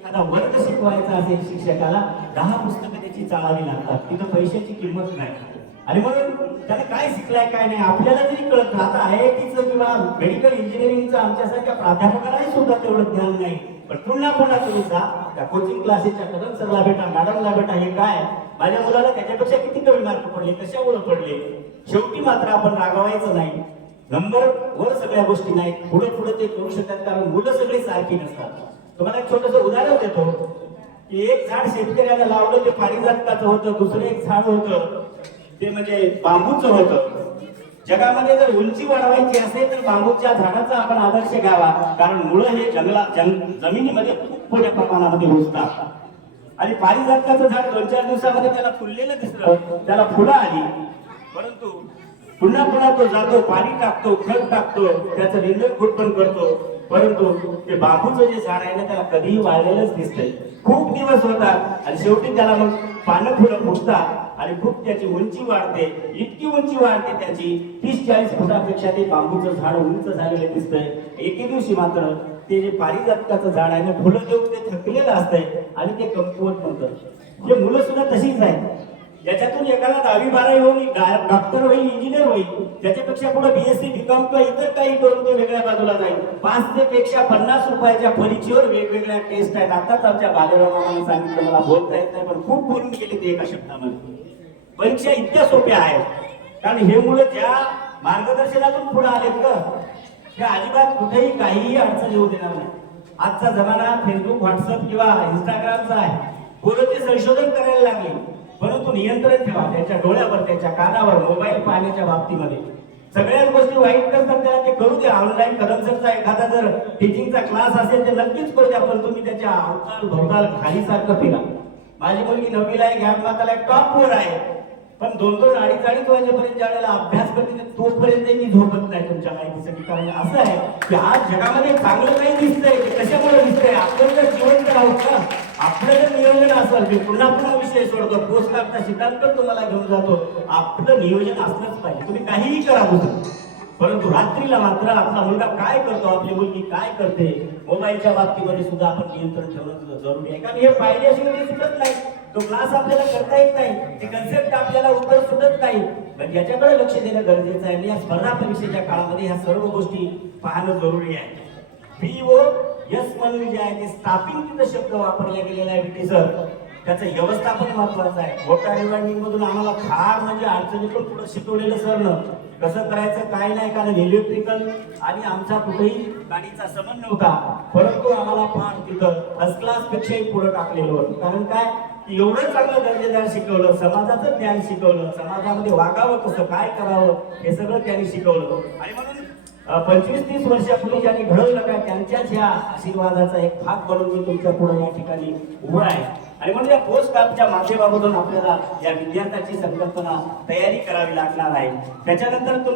एखादा वर्ग शिकवायचा असेल शिक्षकाला दहा पुस्तकं त्याची चाळावी लागतात. तिथं पैशाची किंमत नाही. आणि म्हणून त्याने काय शिकलाय काय नाही आपल्याला जरी कळत आता आय आय टीचं किंवा मेडिकल इंजिनिअरिंगचं आमच्यासारख्या प्राध्यापकालाही सुद्धा तेवढं ज्ञान नाही. पण पुन्हा पुन्हा तुम्ही जा त्या कोचिंग क्लासेसच्या कदम सरला भेटा मॅडमला भेटा हे काय? माझ्या मुलाला त्याच्यापेक्षा किती कमी मार्क पडले कशामुळे पडले? शेवटी मात्र आपण रागवायचं नाही. नंबर वर सगळ्या गोष्टी नाहीत. पुढे पुढे ते करू शकतात कारण मुलं सगळी सारखी नसतात. तुम्हाला एक छोटस उदाहरण देतो. की एक झाड शेतकऱ्याला लावलं ते पारिजातकाचं होतं दुसरं एक झाड होतं ते म्हणजे बांबूचं होतं. जगामध्ये जर उंची वाढवायची असेल तर बांबूच्या झाडाचा आपण आदर्श घ्यावा. कारण मुळं हे जंगला जंग जमिनीमध्ये खूप मोठ्या प्रमाणामध्ये रुजतात. आणि पारिजातकाचं झाड दोन चार दिवसामध्ये त्याला फुललेलं दिसलं त्याला फुलं आली. परंतु पुन्हा पुन्हा तो जातो पाणी टाकतो खत टाकतो त्याचं निंदन पण करतो. परंतु ते बांबूचं जे झाड आहे ना त्याला कधीही वाळलेलंच दिसतंय. खूप दिवस होतात आणि शेवटी त्याला मग पानं फुलं फुटतात आणि खूप त्याची उंची वाढते. इतकी उंची वाढते त्याची तीस चाळीस फुटापेक्षा ते बांबूचं झाड उंच झालेलं दिसतंय. एके दिवशी मात्र ते जे पारिजातकाचं झाड आहे ना फुलं देऊन ते थकलेलं असतंय आणि ते कमकुवत म्हणतं हे मुलं सुद्धा तशीच आहेत. याच्यातून एखादा दहावी बारावी होईल डॉक्टर होईल इंजिनियर होईल त्याच्यापेक्षा पुढे बीएससी बीकॉम किंवा इतर काही करून तो वेगळ्या बाजूला जाईल. पाच ते पेक्षा पन्नास रुपयाच्या परीक्षेवर वेगवेगळ्या टेस्ट आहेत. आताच आमच्या बालेरामाने सांगितलं मला बोलता येत नाही पण खूप बोलून गेले ते एका शब्दामध्ये. परीक्षा इतक्या सोप्या आहेत. कारण हे मुलं ज्या मार्गदर्शनातून पुढे आलेत ग त्या अजिबात कुठेही काहीही अडचण येऊ देणार नाही आजचा जमाना फेसबुक व्हॉट्सअप किंवा इंस्टाग्रामचा आहे. पोरं ते संशोधन करायला लागले. परंतु नियंत्रण ठेवा त्याच्या डोळ्यावर त्याच्या कानावर मोबाईल पाहण्याच्या बाबतीमध्ये. सगळ्याच गोष्टी वाईट करतात त्याला ते करू द्या. ऑनलाईन करन्सरचा एखादा जर टीचिंगचा क्लास असेल ते नक्कीच करू द्या पण तुम्ही त्याच्या अवताल भवताल खालीसारखं फिरा. माझी मुलगी नववीला आहे घ्या माताला टॉप वर आहे. पण दोन दोन अडीच अडीच वाजेपर्यंत ज्या वेळेला अभ्यास करते तोपर्यंत मी झोपत नाही तुमच्या माहितीसाठी कारण असं आहे की आज जगामध्ये चांगलं काही दिसतंय ते कशामुळे दिसतंय? आपण जर जिवंत का आपलं जर नियोजन असेल मी पुन्हा पुन्हा विषय सोडतो. पोस्ट लागता सिद्धांत तुम्हाला घेऊन जातो. आपलं नियोजन असलंच पाहिजे. तुम्ही काहीही करा दुसरं परंतु रात्रीला मात्र आपला मुलगा काय करतो आपली मुलगी काय करते मोबाईलच्या बाबतीमध्ये सुद्धा आपण नियंत्रण ठेवणं जरुरी आहे. कारण हे पाहिल्याशिवाय ते सुटत नाही. तो क्लास आपल्याला करता येत नाही. ते कन्सेप्ट आपल्याला उत्तर सुटत नाही. पण याच्याकडे लक्ष देणं गरजेचं आहे. आणि या स्पर्धा परीक्षेच्या काळामध्ये ह्या सर्व गोष्टी पाहणं जरुरी आहे. पी ओ यस म्हणून जे आहे ते स्टाफिंग तिथं शब्द वापरला गेलेला आहे विटी सर त्याचं व्यवस्थापन महत्वाचं आहे. मोठ्या रिवाइंडिंग मधून आम्हाला फार म्हणजे अडचणीतून पुढे शिकवलेलं सरनं. कसं करायचं काय नाही कारण इलेक्ट्रिकल आणि आमचा कुठेही गाडीचा संबंध नव्हता. परंतु आम्हाला फार तिथं फर्स्ट क्लास पेक्षाही पुढे टाकलेलं होतं. कारण काय? एवढं चांगलं दर्जेदार शिकवलं समाजाचं ज्ञान शिकवलं समाजामध्ये वागावं कसं काय करावं हे सगळं त्यांनी शिकवलं आणि म्हणून पंचवीस तीस वर्षापूर्वी ज्यांनी घडवलं का त्यांच्याच ह्या आशीर्वादाचा एक भाग बनून मी तुमच्यापुढे या ठिकाणी उभा आहे. आणि म्हणून या पोस्ट कापच्या माध्यमामधून आपल्याला या विद्यार्थ्याची संकल्पना तयारी करावी लागणार आहे. त्याच्यानंतर